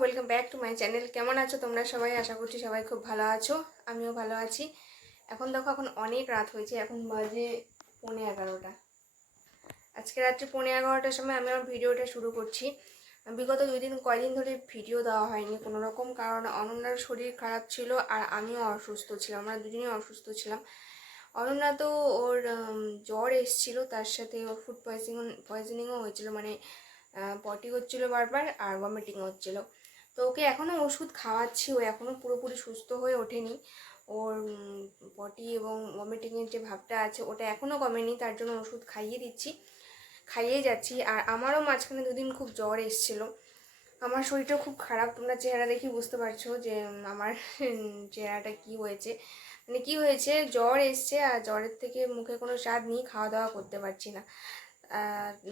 Welcome back to my channel কেমন আছো তোমরা সবাই? আশা করছি সবাই খুব ভালো আছো। আমিও ভালো আছি। এখন দেখো, এখন অনেক রাত হয়েছে। এখন বাজে পৌনে এগারোটা। আজকে রাত্রে পৌনে এগারোটার সময় আমি আমার ভিডিওটা শুরু করছি। বিগত দুই দিন, কয়দিন ধরে ভিডিও দেওয়া হয়নি কোনো রকম। কারণ অনন্যার শরীর খারাপ ছিল আর আমিও অসুস্থ ছিলাম। আমরা দুজনেই অসুস্থ ছিলাম। অনন্যা তো ওর জ্বর এসেছিল। তার সাথে ওর ফুড পয়জনিং পয়জনিংও হয়েছিল। মানে পটি হচ্ছিল বারবার আর ভমিটিং হচ্ছিল। তো ওকে এখনও ওষুধ খাওয়াচ্ছি, ও এখনও পুরোপুরি সুস্থ হয়ে ওঠেনি। ওর পটি এবং ভমিটিংয়ের যে ভাবটা আছে, ওটা এখনও কমেনি, তার জন্য ওষুধ খাইয়ে দিচ্ছি, খাইয়ে যাচ্ছি। আর আমারও মাঝখানে দুদিন খুব জ্বর এসেছিল। আমার শরীরটা খুব খারাপ, তোমরা চেহারা দেখি বুঝতে পারছ যে আমার চেহারাটা কি হয়েছে। মানে কি হয়েছে? জ্বর এসছে, আর জ্বরের থেকে মুখে কোনো স্বাদ নেই খাওয়া দাওয়া করতে পারছি না।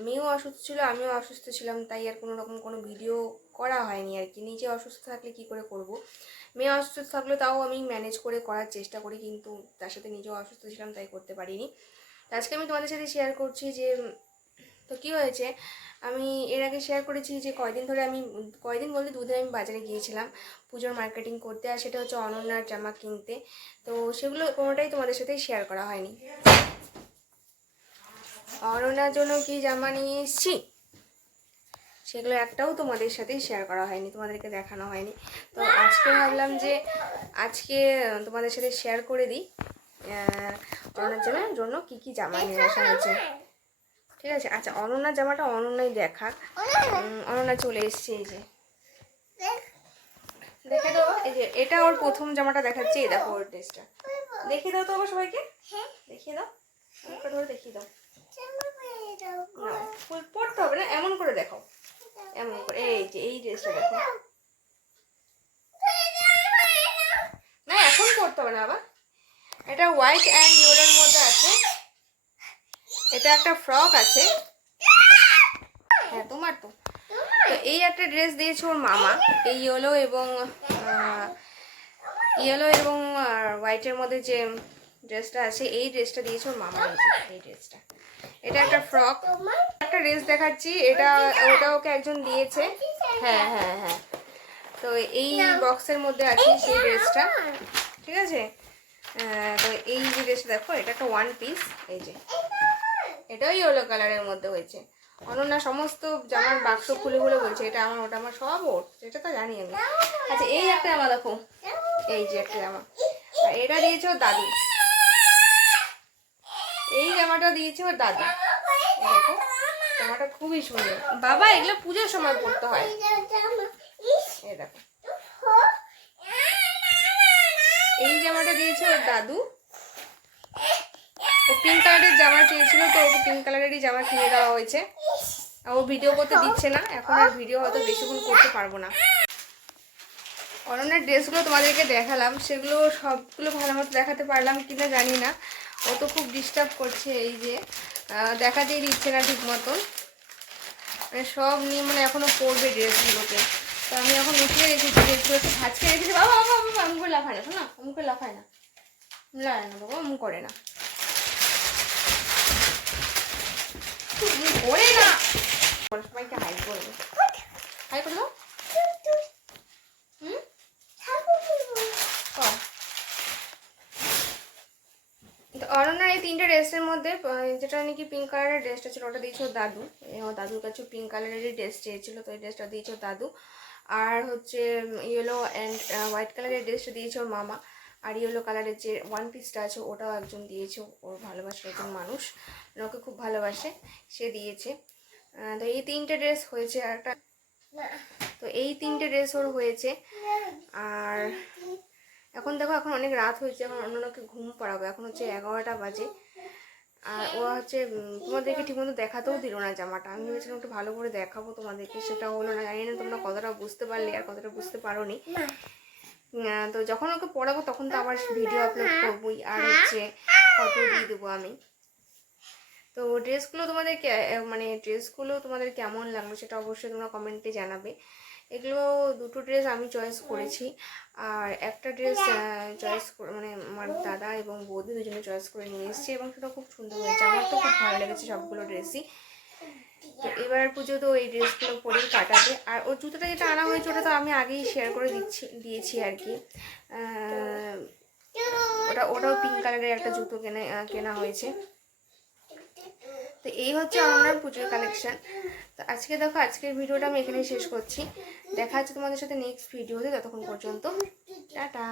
মেয়েও অসুস্থ ছিল, আমিও অসুস্থ ছিলাম, তাই আর কোনো রকম কোনো ভিডিও করা হয়নি আর কি। নিজে অসুস্থ থাকলে কি করে করব? মেয়ে অসুস্থ থাকলে তাও আমি ম্যানেজ করে করার চেষ্টা করি, কিন্তু তার সাথে নিজেও অসুস্থ ছিলাম, তাই করতে পারিনি। তো আজকে আমি তোমাদের সাথে শেয়ার করছি যে, তো কি হয়েছে? আমি এর আগে শেয়ার করেছি যে, কয়দিন ধরে আমি, কয়দিন বলতে দুদিন আমি বাজারে গিয়েছিলাম পুজোর মার্কেটিং করতে, আর সেটা হচ্ছে অনন্যার জামা কিনতে। তো সেগুলো কোনোটাই তোমাদের সাথে শেয়ার করা হয়নি। অরণার জন্য কি জামা নিয়ে এসছি? সেগুলো একটাও তোমাদের সাথে শেয়ার করা হয়নি, তোমাদেরকে দেখানো হয়নি। তো আজকে ভাবলাম যে আজকে তোমাদের সাথে শেয়ার করে দিই। অরণার জন্য জন্য কি কি জামা নিয়ে আসা হয়েছে। ঠিক আছে আচ্ছা অনন্যার জামাটা অনন্যাই দেখা অনন্যা চলে এসছে, এই যে। দেখে দাও, এই যে, এটা ওর প্রথম জামাটা দেখাচ্ছে, এই দেখো ওর ড্রেসটা দেখিয়ে দাও তো আবার সবাইকে। দেখিয়ে দাও। ধরে দেখিয়ে দাও। ফুল পড়তে হবে না, এমন করে দেখো এমন করে, এই যে, এই ড্রেসটা দেখো। না, এখন পড়তে হবে না আবার এটা হোয়াইট অ্যান্ড ইয়েলোর মধ্যে আছে। এটা একটা ফ্রক আছে। হ্যাঁ তোমার তো। তো এই একটা ড্রেস দিয়েছে ওর মামা। এই ইয়েলো এবং ইয়েলো এবং হোয়াইটের মধ্যে যে ড্রেসটা আছে, এই ড্রেসটা দিয়েছে ওর মামা এই ড্রেসটা। এটা একটা ফ্রক। একটা ড্রেস দেখাচ্ছি, এটা, ওটা ওকে একজন দিয়েছে। হ্যাঁ হ্যাঁ হ্যাঁ। তো এই বক্সের মধ্যে আছে সেই ড্রেসটা। ঠিক আছে? তো এই যে ড্রেসটা দেখো, এটা একটা ওয়ান পিস এই যে। এটাও ইয়েলো কালারের মধ্যে হয়েছে। অনন্যা সমস্ত জামার বাক্স খুলে খুলে বলছে, এটা আমার, ওটা আমার, সব ওর, সেটা তো জানি আমি। আচ্ছা এই একটা জামা দেখো। এই যে একটা জামা। আর এটা দিয়েছে ওর দাদু। এই জামাটা দিয়েছে ওর দাদু। দেখো, জামাটা খুবই সুন্দর। বাবা, এগুলো পুজোর সময় পড়তে হয়। এই দেখো। এই জামাটা দিয়েছে ওর দাদু। ও পিঙ্ক কালারের জামা চেয়েছিল, তো ওকে পিঙ্ক কালারেরই জামা কিনে দেওয়া হয়েছে। ও ভিডিও করতে দিচ্ছে না। এখন আর ভিডিও হয়তো বেশিক্ষণ করতে পারব না। অনন্যার ড্রেসগুলো তোমাদেরকে দেখালাম। সেগুলো সবগুলো ভালো মতো দেখাতে পারলাম কিনা জানি না। ও তো খুব ডিস্টার্ব করছে এই যে দেখাতেই দিচ্ছে না ঠিক মতন। মানে সব নিয়ে মানে এখনও পড়বে ড্রেসগুলোকে তো আমি এখন উঠিয়ে রেখেছি ড্রেসগুলোকে ভাজকে রেখেছি। বাবা বাবা বাবা করে লাফায় না, শোনা আমি করে লাফায় না। লাফায় না বাবা আমু করে না। করে না সবাইকে হাই করবে হাই করে দাও হুম কর। তো অরণ্যার এই তিনটে ড্রেসের মধ্যে যেটা নাকি পিঙ্ক কালারের ড্রেসটা ছিল ওটা দিয়েছিল দাদু। এ, ও দাদুর কাছে পিঙ্ক কালারেরই ড্রেস চেয়েছিল তো এই ড্রেসটা দিয়েছিল দাদু। আর হচ্ছে ইয়েলো অ্যান্ড হোয়াইট কালারের ড্রেসটা দিয়েছে ওর মামা। আর ইয়েলো কালারের যে ওয়ান পিসটা আছে ওটাও একজন দিয়েছে ওর ভালোবাসার একজন মানুষ। মানে ওকে খুব ভালোবাসে সে দিয়েছে। তো এই তিনটে ড্রেস হয়েছে আর একটা তো এই তিনটে ড্রেস ওর হয়েছে। আর এখন দেখো, এখন অনেক রাত হয়েছে, এখন অন্যকে ঘুম পাড়াবো। এখন হচ্ছে এগারোটা বাজে। আর ও হচ্ছে তোমাদেরকে ঠিকমতো দেখাতেও দিল না জামাটা। আমি ভেবেছিলাম একটু ভালো করে দেখাবো তোমাদেরকে সেটা হলো না, জানি না তোমরা কতটা বুঝতে পারলে আর কতটা বুঝতে পারো নি তো যখন ওকে পড়াবো তখন তো আবার ভিডিও আপলোড করবোই। আর হচ্ছে ফটো দিয়ে দেবো আমি। তো ড্রেসগুলো তোমাদের মানে ড্রেসগুলো তোমাদের কেমন লাগল সেটা অবশ্যই তোমরা কমেন্টে জানাবে। এগুলো দুটো ড্রেস আমি চয়েস করেছি। আর একটা ড্রেস চয়েস মানে আমার দাদা এবং বৌদি দুজনে চয়েস করে নিয়ে এসেছি এবং সেটা খুব সুন্দর হয়েছে। আমার তো খুব ভালো লেগেছে সবগুলো ড্রেসই তো এবার পুজো তো এই ড্রেসগুলো পরেই কাটাবে। আর ওর জুতোটা যেটা আনা হয়েছে ওটা তো আমি আগেই শেয়ার করে দিচ্ছি, দিয়েছি আর কি। ওটা, ওটাও পিঙ্ক কালারের একটা জুতো কেনে কেনা হয়েছে। তো এই হচ্ছে আমার পুজোর কালেকশন তো আজকে দেখো, আজকের ভিডিওটা আমি এখানেই শেষ করছি। দেখা হচ্ছে তোমাদের সাথে নেক্সট ভিডিওতে ততক্ষণ পর্যন্ত। টাটা।